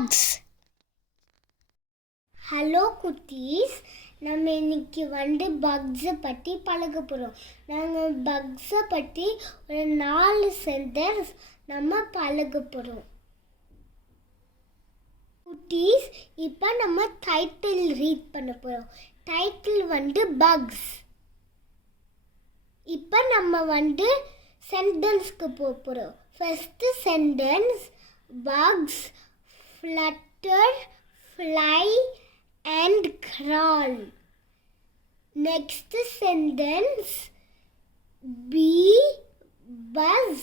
bugs. Hello குட்டீஸ், நம்ம இன்னைக்கு பக்ஸை பற்றி பழக போகிறோம். நாங்கள் பக்ஸை பற்றி ஒரு 4 சென்டென்ஸ் நம்ம பழக போகிறோம். குட்டீஸ், இப்போ நம்ம டைட்டில் ரீட் பண்ண போகிறோம். Title bugs. இப்போ நம்ம சென்டென்ஸ்க்கு போக போகிறோம். First sentence, bugs flutter, fly and crawl. Next sentence, bee buzz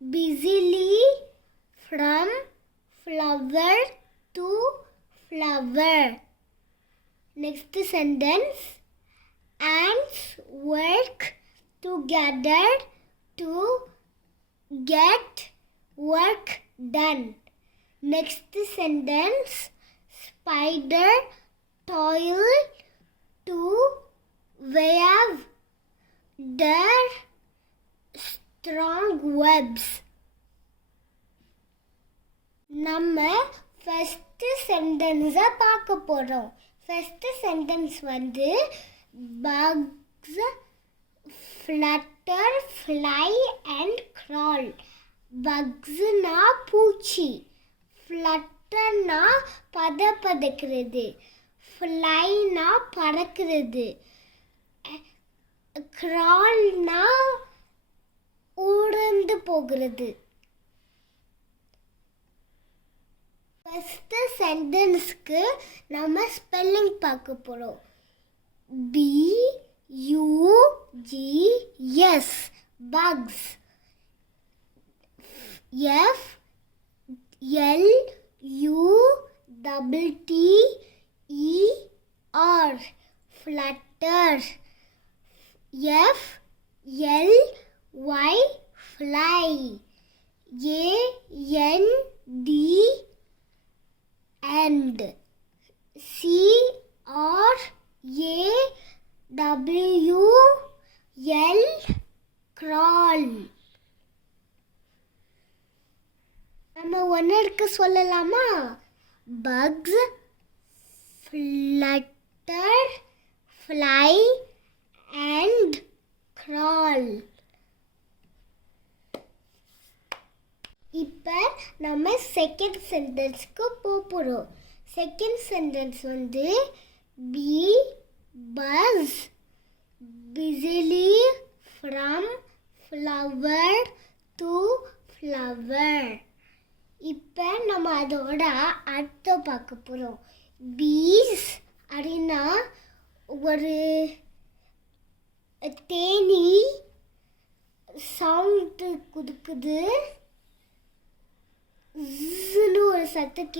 busily from flower to flower. Next sentence, ants work together to get work done. Next sentence, spider toil to weave their strong webs. நம்ம ஃபர்ஸ்ட் சென்டென்ஸை பார்க்க போகிறோம். First sentence bugs flutter, fly and crawl. பக்ஸ்னா பூச்சி, ஃப்ளட்டர்னா பதக்கிறது, ஃப்ளைனா பறக்கிறது, கிரால்னா ஊர்ந்து போகிறது. ஃபர்ஸ்ட் சென்டென்ஸ்க்கு நம்ம ஸ்பெல்லிங் பார்க்க போகிறோம். BUGS bugs. FLUTTER flutter. FLY fly. AND CRAWL crawl. நம்ம ஒன்னருக்கு சொல்லலாமா? bugs flutter, fly and crawl. இப்போ நம்ம செகண்ட் சென்டென்ஸ்க்கு போகிறோம். Second sentence bee buzz busily from flower to flower. இப்போ நம்ம அதோட அர்த்தம் பார்க்க போகிறோம். பீஸ் அப்படின்னா ஒரு தேனி சவுண்டு கொடுக்குது, ஜுன்னு ஒரு சத்தம்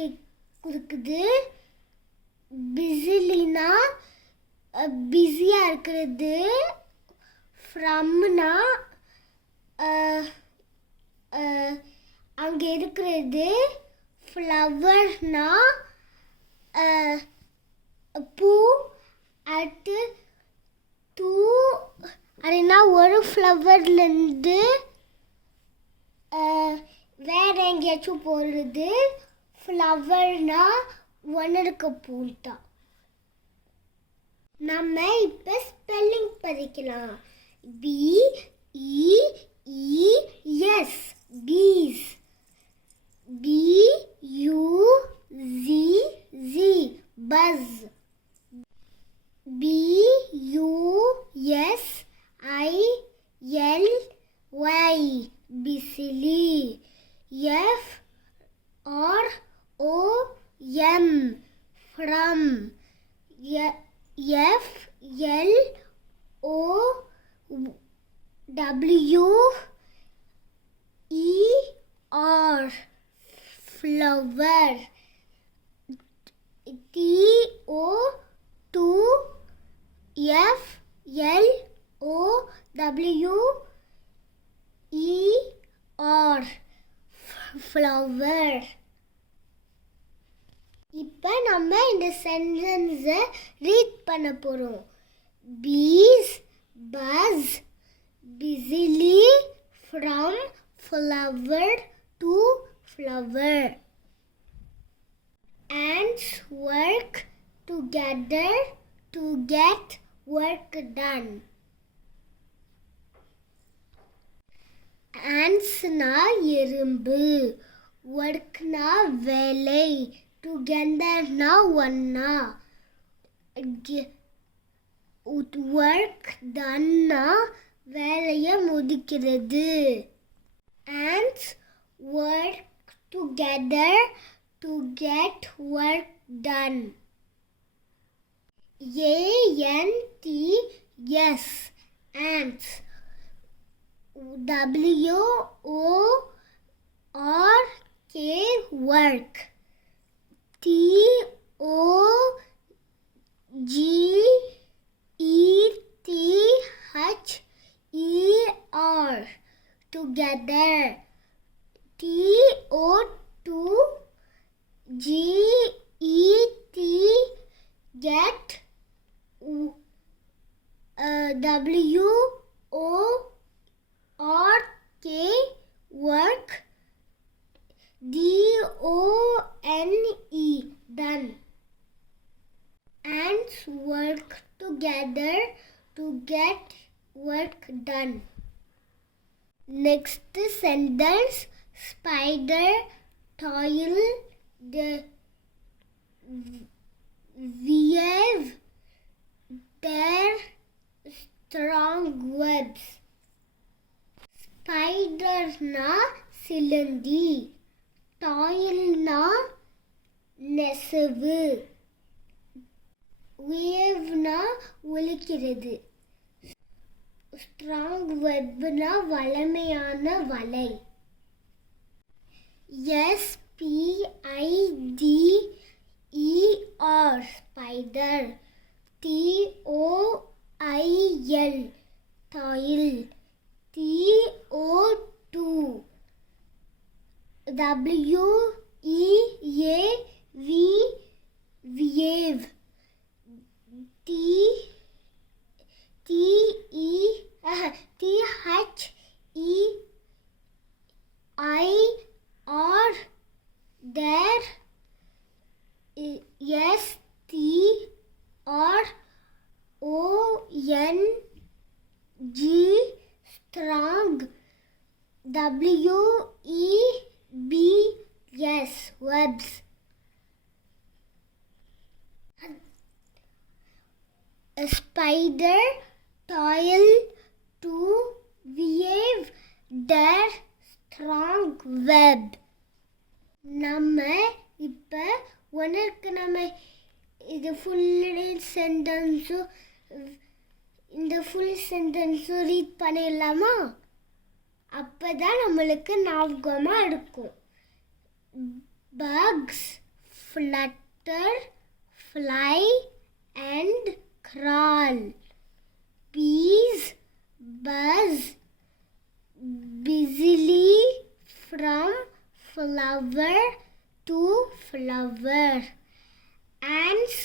கொடுக்குது. பிஸிலினா பிஸியாக இருக்கிறது. ஃப்ரம்னா அங்கே இருக்கிறது. ஃப்ளவர்னா பூ. அடுத்து தூ அப்படின்னா ஒரு ஃப்ளவர்லேருந்து வேற எங்கேயாச்சும் போகிறது. ஃப்ளவர்னா ஒன்றுக்கு பூ தான். நம்ம இப்போ ஸ்பெல்லிங் படிக்கலாம். BEES bees. BUZZ buzz. BUSILY busily. FROM from. FLOWER flower. TOFLOWER flower. இப்போ நம்ம இந்த சென்டென்ஸை ரீட் பண்ண போகிறோம். Bees buzz busily from flower to flower. Ants work together to get work done. Antsனா எறும்பு, workனா வேலை, togetherனா ஒன்னா, work doneனா வேலையை முடிக்கிறது. Ants work together to get work done. A-N-T-S, ants. W-O-R-K, work. T-O-G-E-T-H-E-R, together. T-O-2-G-E-T, get. W-O-R-K, work. D-O-N-E, done. Ants work together to get work done. Next sentence, spider toil the weave their strong webs. Spiderனா சிலந்தி, toilனா நெசவு, waveனா ஒலிக்கிறது, strong webனா வலிமையான வலை. S-P-I-D-E-R, spider. T-O-I-L, toil. T-O-2, W-E-A-V, wave. T-H-E-I-R, there. S-T-R-O-N-G, strong. W-E-B-S, webs. A spider toil to weave their strong web. நம்ம இப்போ உனக்கு நம்ம இது இந்த ஃபுல் சென்டென்ஸும் ரீட் பண்ணிடலாமா? அப்போ தான் நம்மளுக்கு ஞாபகமாக இருக்கும். Bugs flutter, fly and crawl. Bees buzz busily from flower to flower. Ants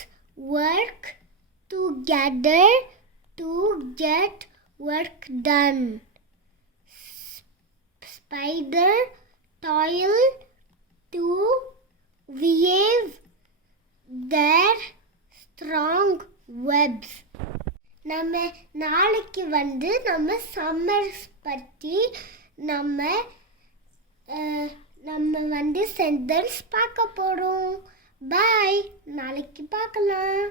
work together to get work done. Spider toil to weave their strong webs. நம்ம நாளைக்கு நம்ம சம்மர்ஸ் பற்றி நம்ம சென்டென்ஸ் பார்க்க போகிறோம். பாய், நாளைக்கு பார்க்கலாம்.